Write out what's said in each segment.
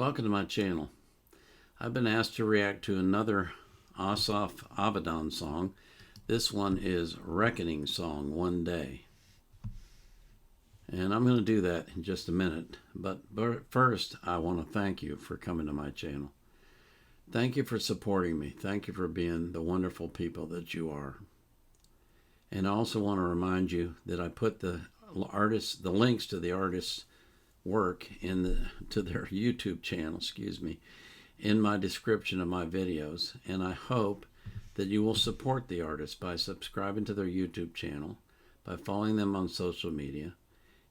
Welcome to my channel. I've been asked to react to another Asaf Avidan song. This one is Reckoning Song, One Day. And I'm going to do that in just a minute. But first, I want to thank you for coming to my channel. Thank you for supporting me. Thank you for being the wonderful people that you are. And I also want to remind you that I put the links to the artists' work to their YouTube channel, in my description of my videos, and I hope that you will support the artists by subscribing to their YouTube channel, by following them on social media,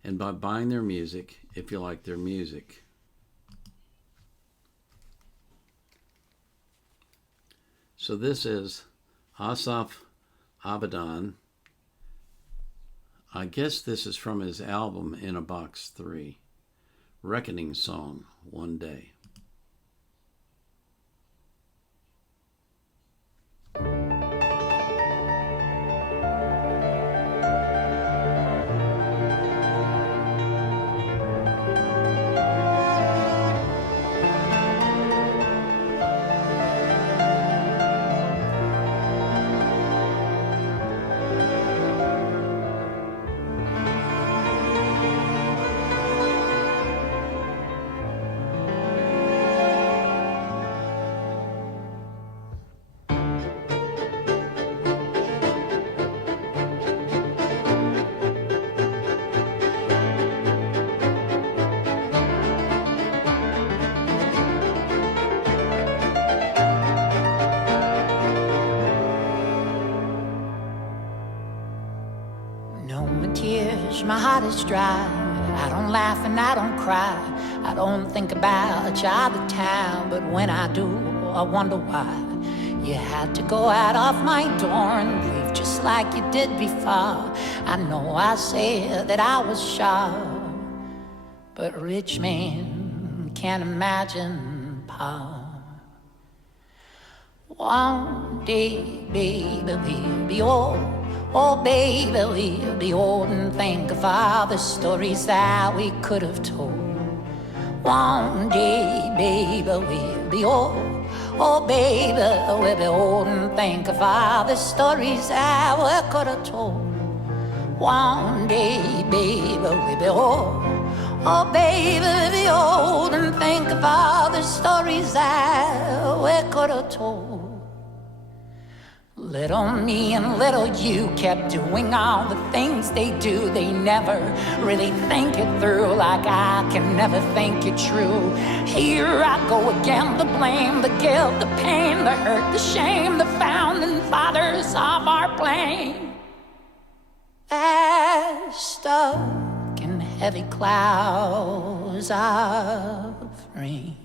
and by buying their music if you like their music. So this is Asaf Avidan. I guess this is from his album In a Box 3. Reckoning Song, One Day. No more tears, my heart is dry. I don't laugh and I don't cry. I don't think about you all the time. But when I do, I wonder why you had to go out of my door and leave just like you did before. I know I said that I was sure, but rich men can't imagine poor. One day, baby, we'll be old. Oh, baby, we'll be old and think of all the stories that we could have told. One day, baby, we'll be old. Oh, baby, we'll be old and think of all the stories that we could have told. One day, baby, we'll be old. Oh, baby, we'll be old and think of all the stories that we could have told. Little me and little you kept doing all the things they do. They never really think it through, like I can never think it true. Here I go again, the blame, the guilt, the pain, the hurt, the shame, the founding fathers of our blame. They're stuck in heavy clouds of rain.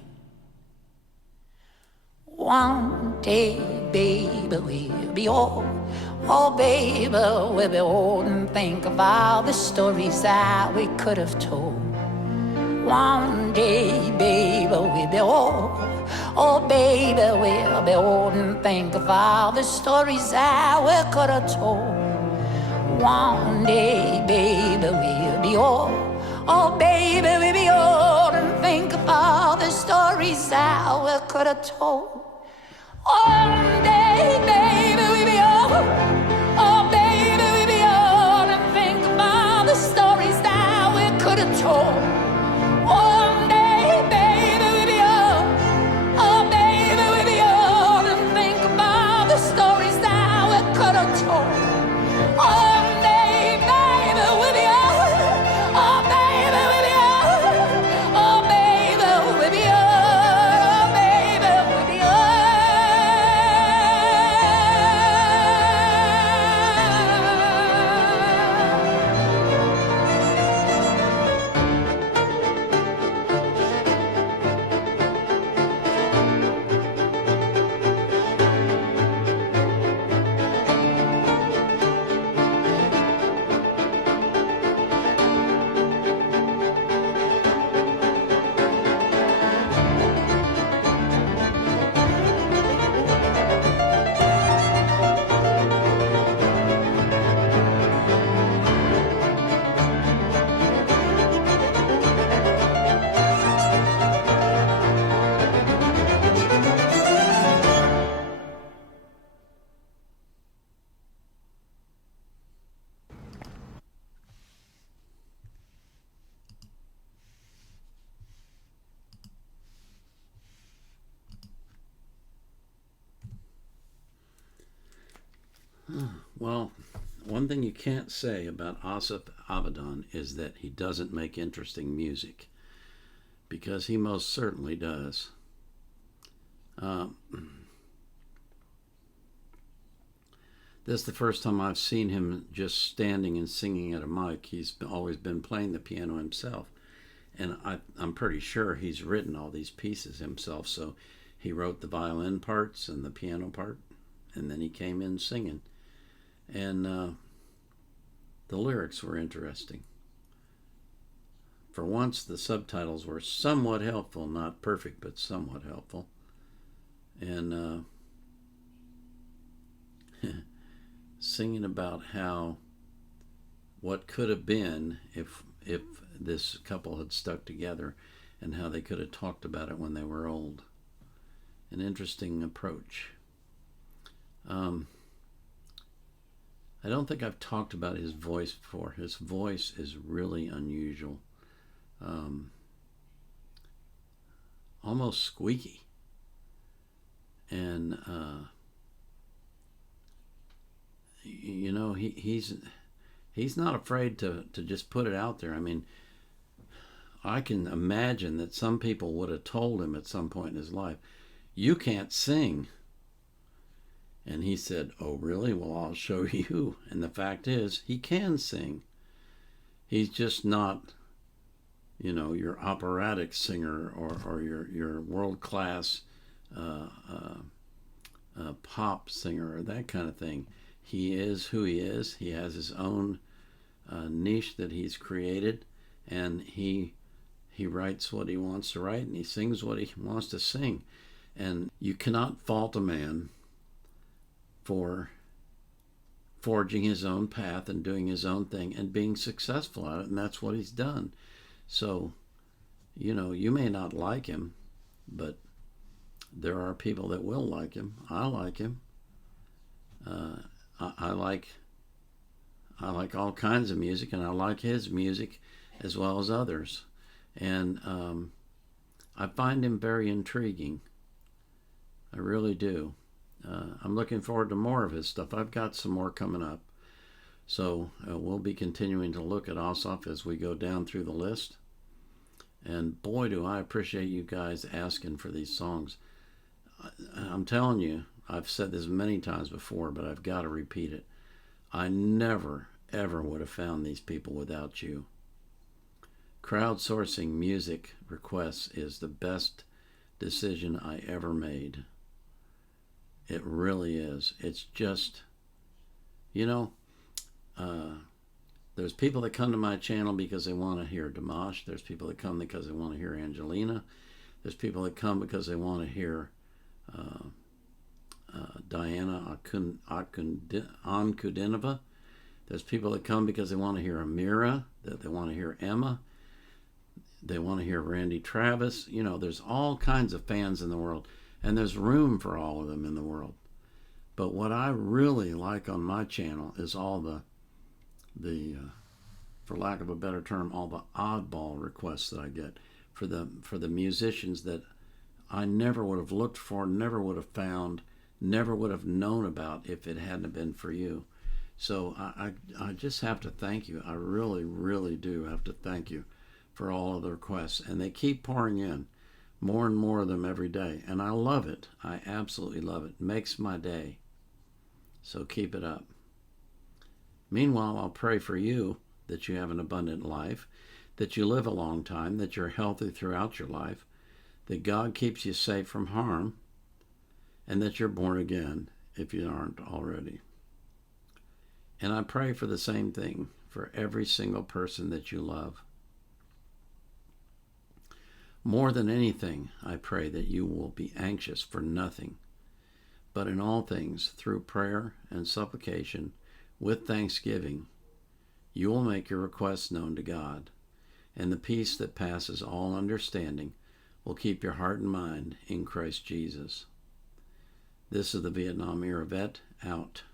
One day, baby, we'll be old. Oh, baby, we'll be old and think of all the stories that we could have told. One day, baby, we'll be old. Oh, baby, we'll be old and think of all the stories that we could have told. One day, baby, we'll be old. Oh, baby, we'll be old and think of all the stories that we could have told. One day, baby, we'll be old. Oh, baby, we'll be old and think of all the stories that we could have told. One day, baby, we'll be old. Oh, baby, we'll be old and think of all the stories that we could have told. One day, baby, we'll be old. Oh, baby, we'll be old. Oh, baby, we'll be old. Oh, baby, we'll be old. one thing you can't say about Asaf Avidan is that he doesn't make interesting music, because he most certainly does. This is the first time I've seen him just standing and singing at a mic. He's always been playing the piano himself. And I'm pretty sure he's written all these pieces himself. So he wrote the violin parts and the piano part, and then he came in singing. And the lyrics were interesting. For once, the subtitles were somewhat helpful, not perfect, but somewhat helpful. And singing about how what could have been if this couple had stuck together, and how they could have talked about it when they were old. An interesting approach. I don't think I've talked about his voice before. His voice is really unusual. Almost squeaky. And you know, he's not afraid to just put it out there. I mean, I can imagine that some people would have told him at some point in his life, "You can't sing." And he said, "Oh, really? Well, I'll show you." And the fact is, he can sing. He's just not, you know, your operatic singer or your world-class pop singer or that kind of thing. He is who he is. He has his own niche that he's created, and he writes what he wants to write, and he sings what he wants to sing. And you cannot fault a man for forging his own path and doing his own thing and being successful at it, and that's what he's done. So, you know, you may not like him, but there are people that will like him. I like him. I like all kinds of music, and I like his music as well as others. And I find him very intriguing. I really do. I'm looking forward to more of his stuff. I've got some more coming up. So we'll be continuing to look at Asaf as we go down through the list. And boy, do I appreciate you guys asking for these songs. I'm telling you, I've said this many times before, but I've got to repeat it. I never, ever would have found these people without you. Crowdsourcing music requests is the best decision I ever made. It really is. It's just, you know, there's people that come to my channel because they want to hear Dimash. There's people that come because they want to hear Angelina. There's people that come because they want to hear Diana Ankudinova. There's people that come because they want to hear Amira, that they want to hear Emma. They want to hear Randy Travis. You know, there's all kinds of fans in the world, and there's room for all of them in the world. But what I really like on my channel is all the for lack of a better term, all the oddball requests that I get for the musicians that I never would have looked for, never would have found, never would have known about if it hadn't been for you. So I just have to thank you. I really, really do have to thank you for all of the requests. And they keep pouring in, more and more of them every day. And I love it. I absolutely love it. It makes my day. So keep it up. Meanwhile, I'll pray for you that you have an abundant life, that you live a long time, that you're healthy throughout your life, that God keeps you safe from harm, and that you're born again if you aren't already. And I pray for the same thing for every single person that you love. More than anything, I pray that you will be anxious for nothing, but in all things, through prayer and supplication, with thanksgiving, you will make your requests known to God, and the peace that passes all understanding will keep your heart and mind in Christ Jesus. This is the Vietnam Era Vet, out.